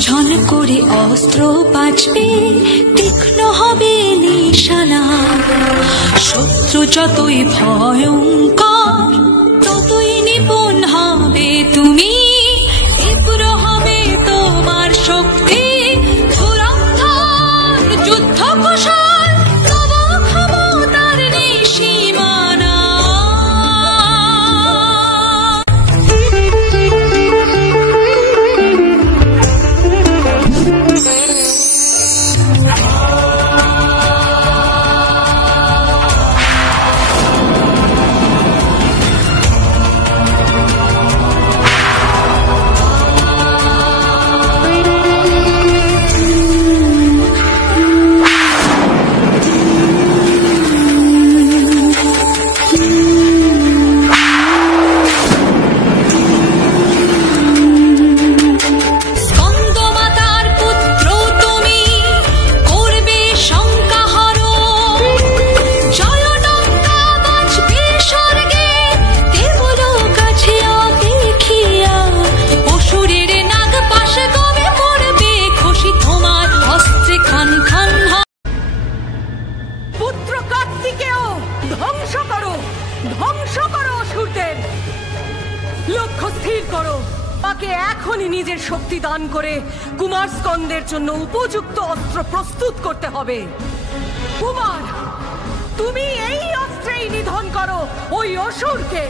ঝনঝন করে অস্ত্র বাজবে, তীক্ষ্ণ হবে নিশানা। শত্রু যতই ভয়ঙ্কর, ততই নিপুণ হবে তুমি। তীব্র হবে তোমার শক্তি, ধুরন্ধর যুদ্ধ কুশল, তব ক্ষমতার নেই সীমানা। ধ্বংস করো অসুরদের। লক্ষ্য স্থির করো, তাকে এখনই নিজের শক্তি দান করে কুমার স্কন্দের জন্য উপযুক্ত অস্ত্র প্রস্তুত করতে হবে। কুমার, তুমি এই অস্ত্রেই নিধন করো ওই অসুরকে।